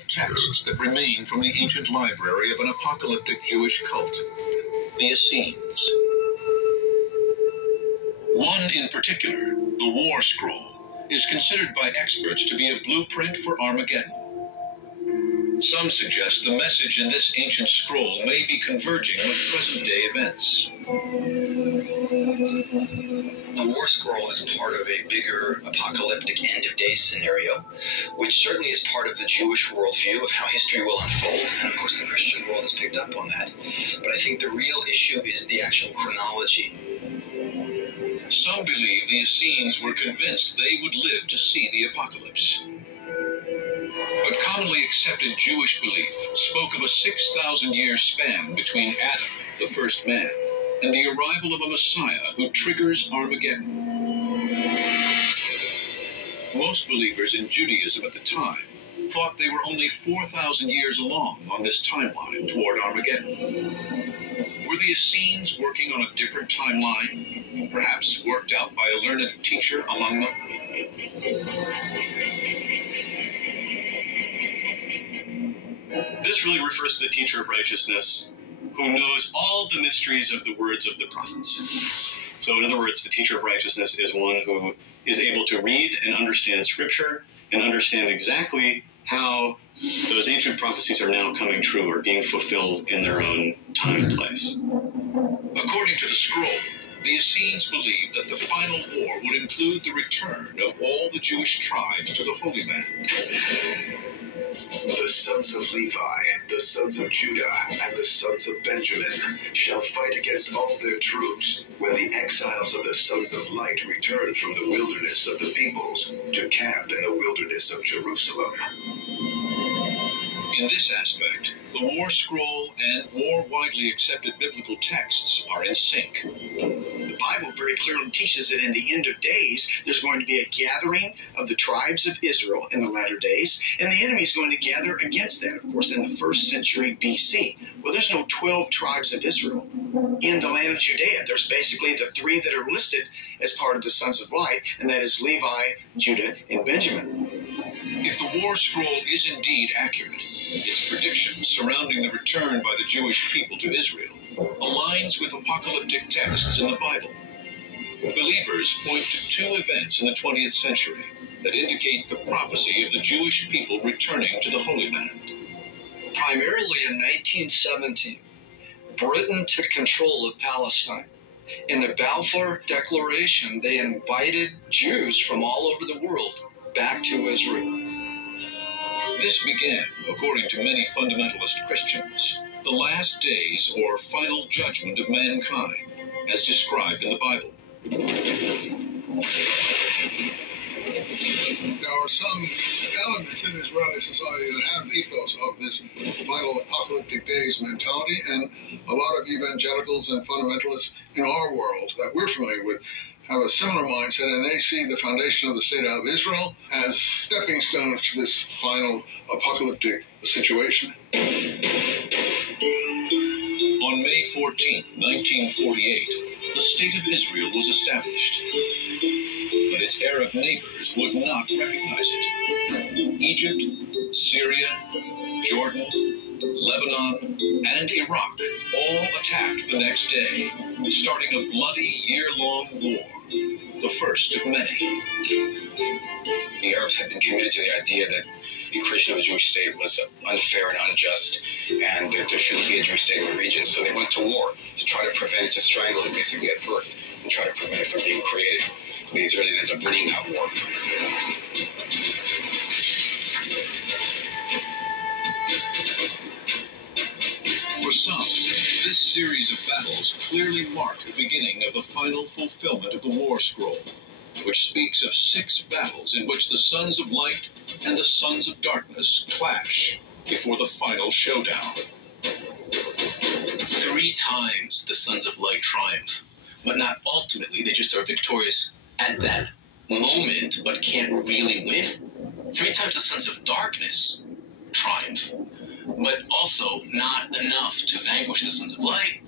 Texts that remain from the ancient library of an apocalyptic Jewish cult, the Essenes. One in particular, the War Scroll, is considered by experts to be a blueprint for Armageddon. Some suggest the message in this ancient scroll may be converging with present-day events. The War Scroll is part of a bigger apocalyptic end-of-days scenario, which certainly is part of the Jewish worldview of how history will unfold, and of course the Christian world has picked up on that. But I think the real issue is the actual chronology. Some believe the Essenes were convinced they would live to see the apocalypse. But commonly accepted Jewish belief spoke of a 6,000-year span between Adam, the first man, and the arrival of a Messiah who triggers Armageddon. Most believers in Judaism at the time thought they were only 4,000 years along on this timeline toward Armageddon. Were the Essenes working on a different timeline, perhaps worked out by a learned teacher among them? This really refers to the teacher of righteousness who knows all the mysteries of the words of the prophets. So in other words, the teacher of righteousness is one who is able to read and understand Scripture and understand exactly how those ancient prophecies are now coming true or being fulfilled in their own time and place. According to the scroll, the Essenes believed that the final war would include the return of all the Jewish tribes to the Holy Land. The sons of Levi, the sons of Judah, and the sons of Benjamin shall fight against all their troops when the exiles of the sons of light return from the wilderness of the peoples to camp in the wilderness of Jerusalem. In this aspect, the War Scroll and more widely accepted biblical texts are in sync. The Bible very clearly teaches that in the end of days, there's going to be a gathering of the tribes of Israel in the latter days, and the enemy is going to gather against that, of course, in the 1st century BC. Well, there's no 12 tribes of Israel in the land of Judea. There's basically the 3 that are listed as part of the sons of light, and that is Levi, Judah, and Benjamin. If the War Scroll is indeed accurate, its predictions surrounding the return by the Jewish people to Israel aligns with apocalyptic texts in the Bible. Believers point to 2 events in the 20th century that indicate the prophecy of the Jewish people returning to the Holy Land. Primarily in 1917, Britain took control of Palestine. In the Balfour Declaration, they invited Jews from all over the world back to Israel. This began, according to many fundamentalist Christians, the last days or final judgment of mankind, as described in the Bible. There are some elements in Israeli society that have ethos of this final apocalyptic days mentality, and a lot of evangelicals and fundamentalists in our world that we're familiar with have a similar mindset, and they see the foundation of the state of Israel as stepping stones to this final apocalyptic situation. On May 14th, 1948, the State of Israel was established, but its Arab neighbors would not recognize it. Egypt, Syria, Jordan, Lebanon, and Iraq all attacked the next day, starting a bloody year-long war, the first of many. The Arabs had been committed to the idea that the creation of a Jewish state was unfair and unjust, and that there shouldn't be a Jewish state in the region. So they went to war to try to prevent it, to strangle it basically at birth, and try to prevent it from being created. The Israelis ended up winning that war. For some, this series of battles clearly marked the beginning of the final fulfillment of the War Scroll, which speaks of 6 battles in which the sons of light and the sons of darkness clash before the final showdown. 3 times the sons of light triumph, but not ultimately. They just are victorious at that moment, but can't really win. 3 times the sons of darkness triumph, but also not enough to vanquish the sons of light.